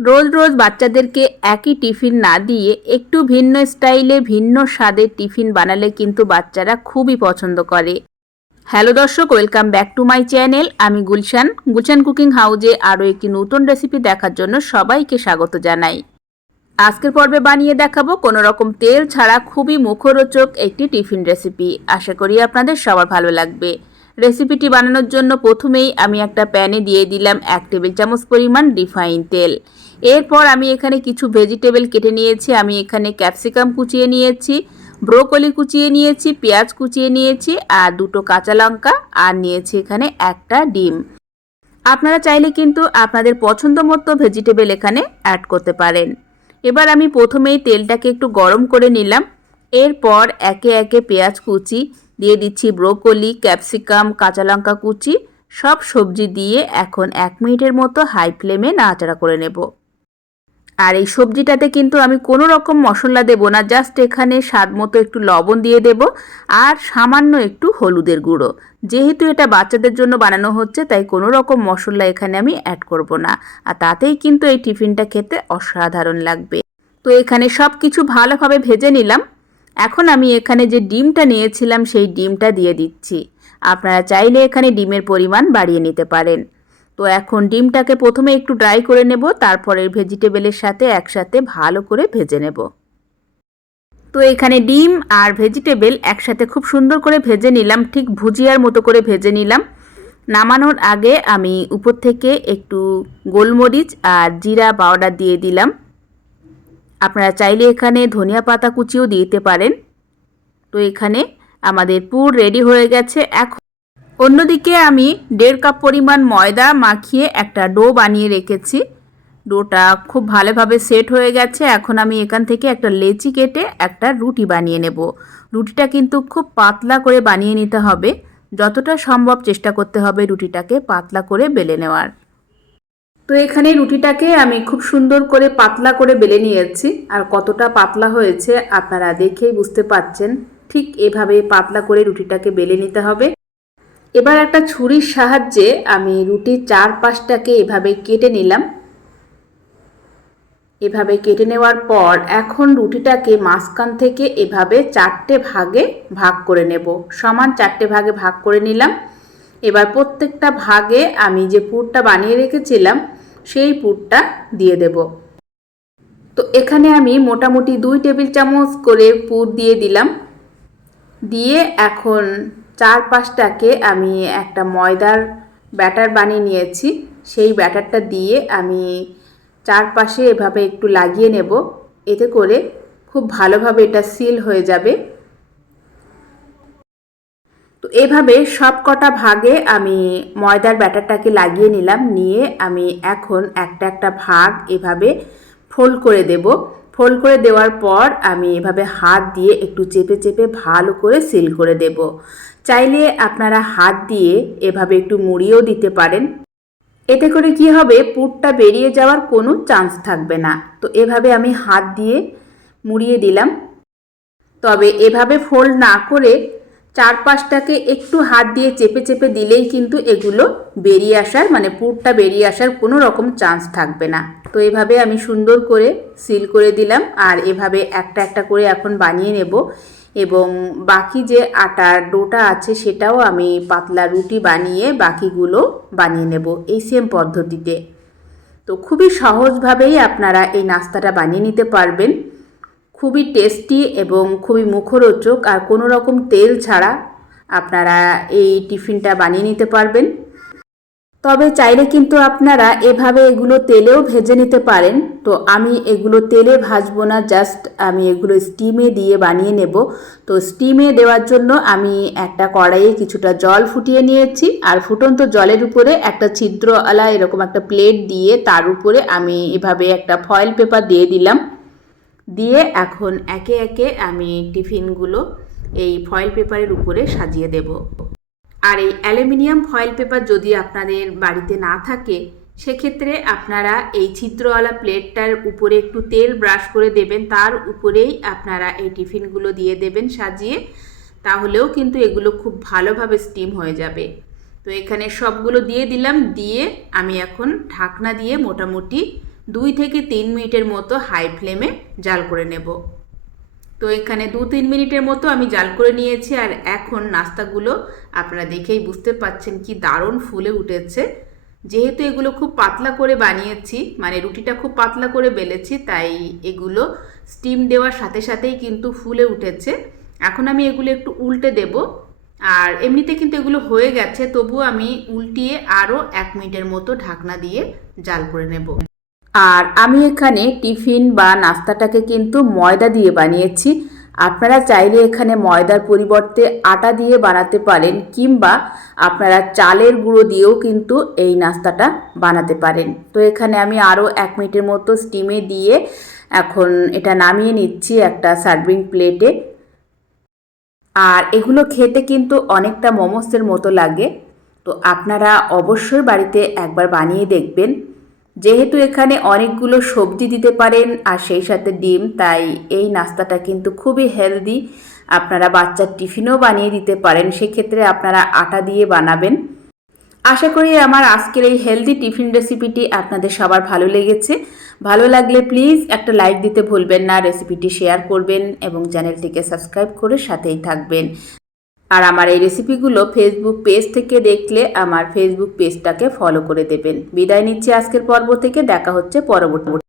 রোজ রোজ বাচ্চাদেরকে একই টিফিন না দিয়ে একটু ভিন্ন স্টাইলে, ভিন্ন স্বাদের টিফিন বানালে কিন্তু বাচ্চারা খুবই পছন্দ করে। হ্যালো দর্শক, welcome back to my channel. আমি গুলশান। গুলশান কুকিং হাউজে আরও একটি নতুন রেসিপি দেখার জন্য সবাইকে স্বাগত জানাই। আজকের পর্বে বানিয়ে দেখাবো কোনো রকম তেল ছাড়া খুবই মুখরোচক একটি টিফিন রেসিপি। আশা করি আপনাদের সবার ভালো লাগবে। রেসিপিটি বানানোর জন্য প্রথমেই আমি একটা প্যানে দিয়ে দিলাম এক টেবিল চামচ পরিমাণ রিফাইন তেল। এরপর আমি এখানে কিছু ভেজিটেবল কেটে নিয়েছি, আমি এখানে ক্যাপসিকাম কুচিয়ে নিয়েছি ব্রোকলি কুচিয়ে নিয়েছি, পেঁয়াজ কুচিয়ে নিয়েছি, আর দুটো কাঁচা লঙ্কা, আর নিয়েছি এখানে একটা ডিম। আপনারা চাইলে কিন্তু আপনাদের পছন্দ মতো ভেজিটেবল এখানে অ্যাড করতে পারেন। এবার আমি প্রথমেই তেলটাকে একটু গরম করে নিলাম। এরপর একে একে পেঁয়াজ কুচি দিয়ে দিচ্ছি ব্রোকলি ক্যাপসিকাম কাঁচা লঙ্কা কুচি, সব সবজি দিয়ে এখন এক মিনিটের মতো হাই ফ্লেমে নাড়াচাড়া করে নেব। আর এই সবজিটাতে কিন্তু আমি কোনো রকম মশলা দেব না জাস্ট এখানে স্বাদ মতো একটু লবণ দিয়ে দেব আর সামান্য একটু হলুদের গুঁড়ো। যেহেতু এটা বাচ্চাদের জন্য বানানো হচ্ছে, তাই কোনো রকম মশলা এখানে আমি অ্যাড করব না। আর তাতেই কিন্তু এই টিফিনটা খেতে অসাধারণ লাগবে। তো এখানে সব কিছু ভালোভাবে ভেজে নিলাম। এখন আমি এখানে যে ডিমটা নিয়েছিলাম, সেই ডিমটা দিয়ে দিচ্ছি। আপনারা চাইলে এখানে ডিমের পরিমাণ বাড়িয়ে নিতে পারেন। তো এখন ডিমটাকে প্রথমে একটু ড্রাই করে নেব, তারপরে ভেজিটেবলের সাথে একসাথে ভালো করে ভেজে নেব। তো এখানে ডিম আর ভেজিটেবল একসাথে খুব সুন্দর করে ভেজে নিলাম, ঠিক ভুজিয়ার মতো করে ভেজে নিলাম। নামানোর আগে আমি উপর থেকে একটু গোলমরিচ আর জিরা পাউডার দিয়ে দিলাম। আপনারা চাইলে এখানে ধনিয়া পাতা কুচিও দিতে পারেন। তো এখানে আমাদের পুর রেডি হয়ে গেছে, এখন অন্যদিকে আমি দেড় কাপ পরিমাণ ময়দা মাখিয়ে একটা ডো বানিয়ে রেখেছি। ডোটা খুব ভালোভাবে সেট হয়ে গেছে। এখন আমি এখান থেকে একটা লেচি কেটে একটা রুটি বানিয়ে নেব। রুটিটা কিন্তু খুব পাতলা করে বানিয়ে নিতে হবে। যতটা সম্ভব চেষ্টা করতে হবে রুটিটাকে পাতলা করে বেলে নেওয়ার। তো এখানে রুটিটাকে আমি খুব সুন্দর করে পাতলা করে বেলে নিয়েছি। আর কতটা পাতলা হয়েছে আপনারা দেখেই বুঝতে পাচ্ছেন ঠিক এভাবে পাতলা করে রুটিটাকে বেলে নিতে হবে। এবার একটা ছুরির সাহায্যে আমি রুটির চার পাশটাকে এভাবে কেটে নিলাম। এভাবে কেটে নেওয়ার পর এখন রুটিটাকে মাঝখান থেকে এভাবে চারটে ভাগে ভাগ করে নেব। সমান চারটে ভাগে ভাগ করে নিলাম। এবার প্রত্যেকটা ভাগে আমি যে পুরটা বানিয়ে রেখেছিলাম, সেই পুরটা দিয়ে দেব। তো এখানে আমি মোটামুটি দুই টেবিল চামচ করে পুর দিয়ে দিলাম। দিয়ে এখন চার পাঁচটাকে আমি একটা ময়দার ব্যাটার বানিয়ে নিয়েছি। সেই ব্যাটারটা দিয়ে আমি চারপাশে এভাবে একটু লাগিয়ে নেব। এতে করে খুব ভালোভাবে এটা সিল হয়ে যাবে। তো এভাবে সব কটা ভাগে আমি ময়দার ব্যাটারটাকে লাগিয়ে নিলাম। নিয়ে আমি এখন একটা একটা ভাগ এভাবে ফোল্ড করে দেব। ফোল্ড করে দেওয়ার পর আমি এভাবে হাত দিয়ে একটু চেপে চেপে ভালো করে সিল করে দেব। চাইলে আপনারা হাত দিয়ে এভাবে একটু মুড়িয়েও দিতে পারেন। এতে করে কি হবে পুরটা বেরিয়ে যাওয়ার কোনো চান্স থাকবে না। তো এভাবে আমি হাত দিয়ে মুড়িয়ে দিলাম। তবে এভাবে ফোল্ড না করে চারপাশটাকে একটু হাত দিয়ে চেপে চেপে দিলেই কিন্তু এগুলো বেরিয়ে আসার মানে পুরটা বেরিয়ে আসার কোনো রকম চান্স থাকবে না। তো এভাবে আমি সুন্দর করে সিল করে দিলাম আর এভাবে একটা একটা করে এখন বানিয়ে নেব এবং বাকি যে আটার ডোটা আছে সেটাও আমি পাতলা রুটি বানিয়ে বাকিগুলো বানিয়ে নেব এই সেম পদ্ধতিতে। তো খুবই সহজভাবেই আপনারা এই নাস্তাটা বানিয়ে নিতে পারবেন। খুবই টেস্টি এবং খুবই মুখরোচক আর কোনো রকম তেল ছাড়া আপনারা এই টিফিনটা বানিয়ে নিতে পারবেন। তবে চাইলে কিন্তু আপনারা এভাবে এগুলো তেলেও ভেজে নিতে পারেন। তো আমি এগুলো তেলে ভাজবো না, জাস্ট আমি এগুলো স্টিমে দিয়ে বানিয়ে নেব। তো স্টিমে দেওয়ার জন্য আমি একটা কড়াইয়ে কিছুটা জল ফুটিয়ে নিয়েছি। আর ফুটন্ত জলের উপরে একটা ছিদ্রওয়ালা এরকম একটা প্লেট দিয়ে তার উপরে আমি এভাবে একটা ফয়েল পেপার দিয়ে দিলাম। দিয়ে এখন একে একে আমি টিফিনগুলো এই ফয়েল পেপারের উপরে সাজিয়ে দেব। আর এই অ্যালুমিনিয়াম ফয়েল পেপার যদি আপনাদের বাড়িতে না থাকে, সেক্ষেত্রে আপনারা এই ছিদ্রওয়ালা প্লেটটার উপরে একটু তেল ব্রাশ করে দেবেন, তার উপরেই আপনারা এই টিফিনগুলো দিয়ে দেবেন সাজিয়ে, তাহলেও কিন্তু এগুলো খুব ভালোভাবে স্টিম হয়ে যাবে। তো এখানে সবগুলো দিয়ে দিলাম, দিয়ে আমি এখন ঢাকনা দিয়ে মোটামুটি দুই থেকে তিন মিনিটের মতো হাই ফ্লেমে জাল করে নেব। তো এখানে দু তিন মিনিটের মতো আমি জাল করে নিয়েছি আর এখন নাস্তাগুলো আপনারা দেখেই বুঝতে পাচ্ছেন কি দারুণ ফুলে উঠেছে। যেহেতু এগুলো খুব পাতলা করে বানিয়েছি মানে রুটিটা খুব পাতলা করে বেলেছি, তাই এগুলো স্টিম দেওয়ার সাথে সাথেই কিন্তু ফুলে উঠেছে। এখন আমি এগুলো একটু উল্টে দেব। আর এমনিতে কিন্তু এগুলো হয়ে গেছে, তবুও আমি উল্টিয়ে আরও এক মিনিটের মতো ঢাকনা দিয়ে জাল করে নেব। আর আমি এখানে টিফিন বা নাস্তাটাকে কিন্তু ময়দা দিয়ে বানিয়েছি। আপনারা চাইলে এখানে ময়দার পরিবর্তে আটা দিয়ে বানাতে পারেন কিংবা আপনারা চালের গুঁড়ো দিয়েও কিন্তু এই নাস্তাটা বানাতে পারেন। তো এখানে আমি আরও এক মিনিটের মতো স্টিমে দিয়ে এখন এটা নামিয়ে নিচ্ছি একটা সার্ভিং প্লেটে আর এগুলো খেতে কিন্তু অনেকটা মোমোসের মতো লাগে। তো আপনারা অবশ্যই বাড়িতে একবার বানিয়ে দেখবেন। যেহেতু এখানে অনেকগুলো সবজি দিতে পারেন, আর সেই সাথে ডিম, তাই এই নাস্তাটা কিন্তু খুবই হেলদি। আপনারা বাচ্চার টিফিনও বানিয়ে দিতে পারেন, সেক্ষেত্রে আপনারা আটা দিয়ে বানাবেন। আশা করি আমার আজকের এই হেলদি টিফিন রেসিপিটি আপনাদের সবার ভালো লেগেছে। ভালো লাগলে প্লিজ একটা লাইক দিতে ভুলবেন না, রেসিপিটি শেয়ার করবেন এবং চ্যানেলটিকে সাবস্ক্রাইব করে সাথেই থাকবেন। আর আমার এই রেসিপিগুলো ফেসবুক পেজ থেকে দেখলে আমার ফেসবুক পেজটাকে ফলো করে দেবেন। বিদায় নিচ্ছি আজকের পর্ব থেকে, দেখা হচ্ছে পরবর্তী